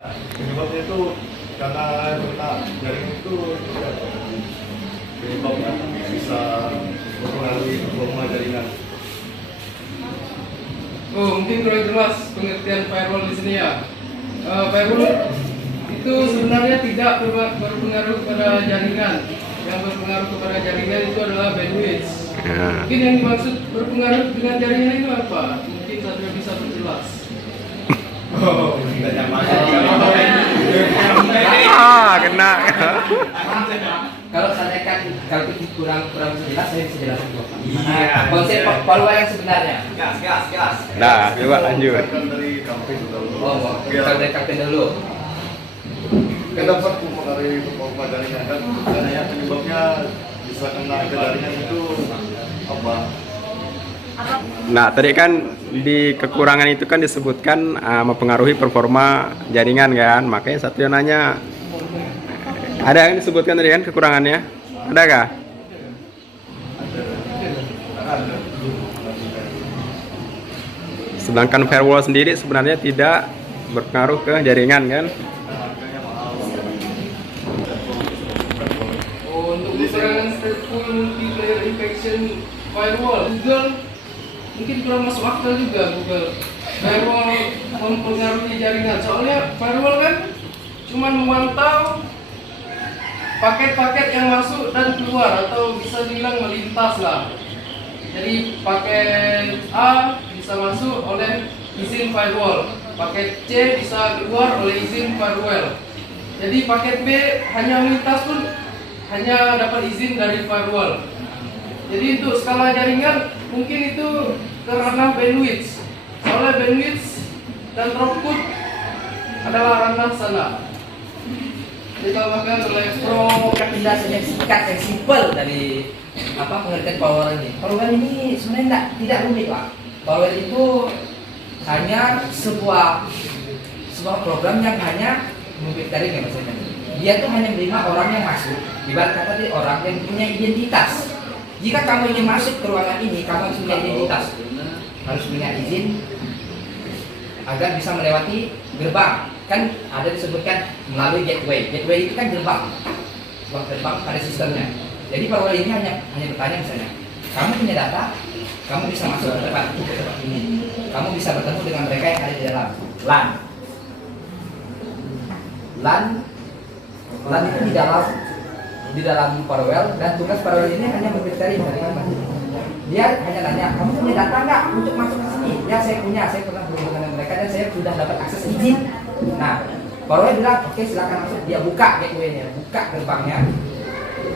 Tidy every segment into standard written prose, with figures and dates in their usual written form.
Penyebabnya itu karena jaring itu penyebabnya bisa mempengaruhi performa jaringan. Oh, mungkin kurang jelas pengertian firewall di sini ya. Firewall itu sebenarnya tidak berpengaruh kepada jaringan. Yang berpengaruh kepada jaringan itu adalah bandwidth. Mungkin yang dimaksud berpengaruh dengan jaringan itu apa? Mungkin Satrio bisa berjelas. Oh, tidak nyaman. Kena. Kalau saya kan kalau kurang jelas saya bisa jelaskan Iya. konsep follower yang sebenarnya. Gas. Nah, coba lanjut. Kan dari kampus dulu. Oh, kita dari kakek dulu. Kan dapat mempengaruhi performa jaringan kan. Karena penyebabnya bisa kena ke jaringan itu apa? Nah, tadi kan di kekurangan itu kan disebutkan mempengaruhi performa jaringan kan. Makanya Satrio nanya, ada yang disebutkan tadi kan kekurangannya? Adakah? Sedangkan firewall sendiri sebenarnya tidak berpengaruh ke jaringan kan? Oh, untuk kekurangan stateful multiplayer infection firewall, Google mungkin kurang masuk akal juga Google. Firewall mempengaruhi jaringan. Soalnya firewall kan cuma memantau paket-paket yang masuk dan keluar, atau bisa dibilang melintas lah. Jadi paket A bisa masuk oleh izin firewall, paket C bisa keluar oleh izin firewall. Jadi paket B hanya melintas pun hanya dapat izin dari firewall. Jadi untuk skala jaringan mungkin itu karena bandwidth. Soalnya bandwidth dan throughput adalah ranah sana. Ditambahkan oleh pro. Penjelasan yang singkat, yang simpel dari pengertian power ini. Power ini sebenarnya tidak rumit Pak. Power itu hanya sebuah program yang hanya dari maksudnya. Dia tuh hanya menerima orang yang masuk. Ibarat kata tadi orang yang punya identitas. Jika kamu ingin masuk ke ruangan ini, kamu harus punya identitas, harus punya izin agar bisa melewati gerbang. Kan ada disebutkan melalui gateway. Gateway itu kan gerbang, sebuah gerbang pada sistemnya. Jadi firewall ini hanya bertanya misalnya, kamu punya data, kamu bisa masuk ke tempat ini, kamu bisa bertemu dengan mereka yang ada di dalam LAN itu di dalam firewall, dan tugas firewall ini hanya memfilteri dia hanya tanya, kamu punya data nggak untuk masuk ke sini? Ya saya pernah berhubungan dengan mereka dan saya sudah dapat akses izin. Nah, firewall bilang, oke silakan masuk. Dia buka gateway-nya, buka gerbangnya,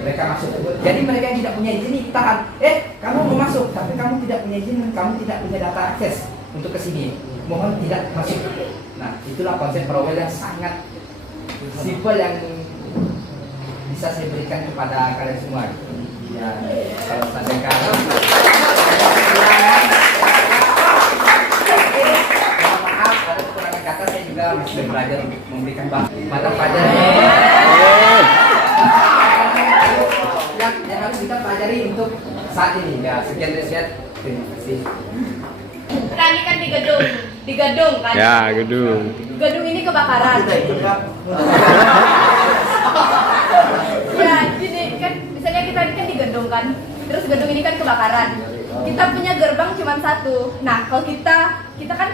mereka masuk. Jadi mereka yang tidak punya izin ditahan. Kamu mau masuk, tapi kamu tidak punya izin dan kamu tidak punya data akses untuk ke sini. Mohon tidak masuk. Nah, itulah konsep firewall yang sangat simpel yang bisa saya berikan kepada kalian semua. Ya, kalau saya maaf ada kekurangan kata, saya juga masih belajar memberikan mata pelajaran yang harus kita pelajari untuk saat ini. Ya, sekian dari saya. Terima kasih. Kami kan di gedung kan? Ya, gedung. Gedung ini kebakaran. Ya, gini kan, misalnya kita kan di gedung kan, terus gedung ini kan kebakaran. Kita punya gerbang cuma satu. Nah, kalau kita kan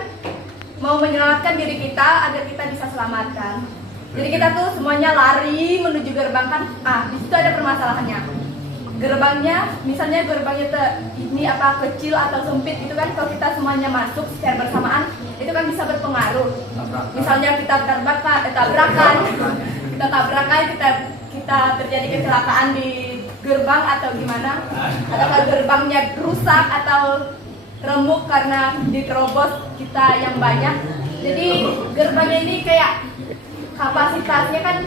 mau menyelamatkan diri kita agar kita bisa selamatkan. Jadi kita tuh semuanya lari menuju gerbang kan. Di situ ada permasalahannya. Gerbangnya, misalnya gerbangnya ini kecil atau sempit itu kan, kalau kita semuanya masuk secara bersamaan itu kan bisa berpengaruh. Misalnya kita tabrakan, kita terjadi kecelakaan di gerbang atau gimana, atau kalau gerbangnya rusak atau remuk karena diterobos kita yang banyak. Jadi gerbangnya ini kayak kapasitasnya kan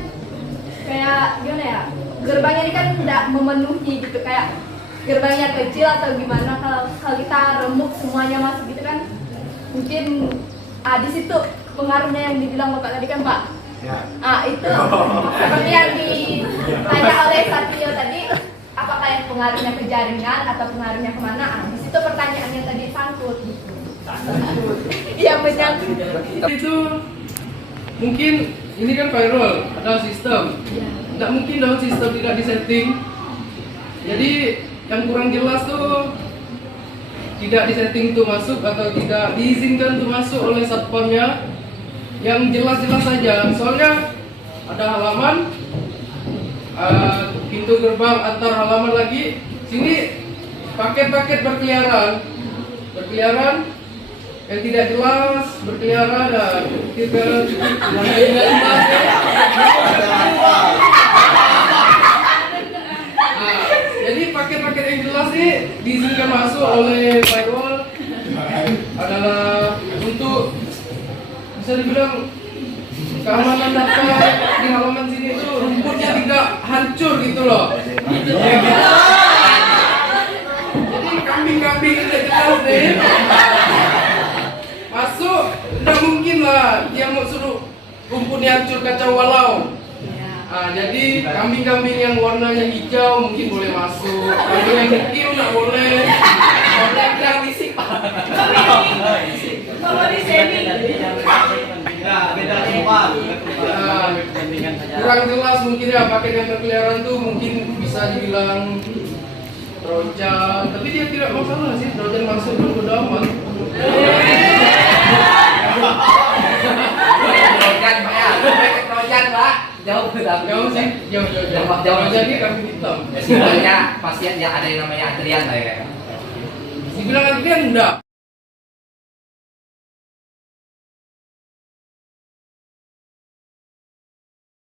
kayak gimana ya? Gerbangnya ini kan tidak memenuhi gitu, kayak gerbangnya kecil atau gimana, kalau kita remuk semuanya masuk gitu kan, mungkin di situ pengaruhnya yang dibilang Bapak tadi kan Pak. Itu seperti yang ditanya oleh Satrio tadi, apakah yang pengaruhnya ke jaringan atau pengaruhnya kemana? Di situ pertanyaannya tadi sangkut gitu. Iya, menyangkut Itu mungkin ini kan firewall, ada sistem. Nggak mungkin dong sistem tidak disetting. Jadi yang kurang jelas tuh tidak disetting tuh masuk atau tidak diizinkan tuh masuk oleh satpamnya. Yang jelas-jelas saja. Soalnya ada halaman, pintu gerbang antar halaman lagi. Sini paket-paket berkeliaran yang tidak jelas, berkeliaran dan kita tidak jelas ya. Jadi paket-paket yang jelas nih diizinkan masuk oleh firewall adalah untuk bisa dibilang keamanan data di halaman sini itu rumputnya tidak hancur gitu loh. Jadi kambing-kambing itu jelas deh. Masuk, tidak mungkin lah dia mau suruh rumputnya hancur kacau walau. Jadi kambing-kambing yang warnanya hijau mungkin boleh masuk, kambing yang kecil nggak boleh. Boleh yang bisik pak. Kalau di sini kurang jelas mungkin ya paket yang berkeliaran tuh mungkin bisa dibilang Trojan, tapi dia tidak masalah sih Trojan masuk pun udah aman. Trojan pak ya, Trojan pak. Jauh sih, jauh. Trojan ini kambing hitam. Sebenarnya pasti ada yang namanya antrian lah ya. Dibilang antrian enggak.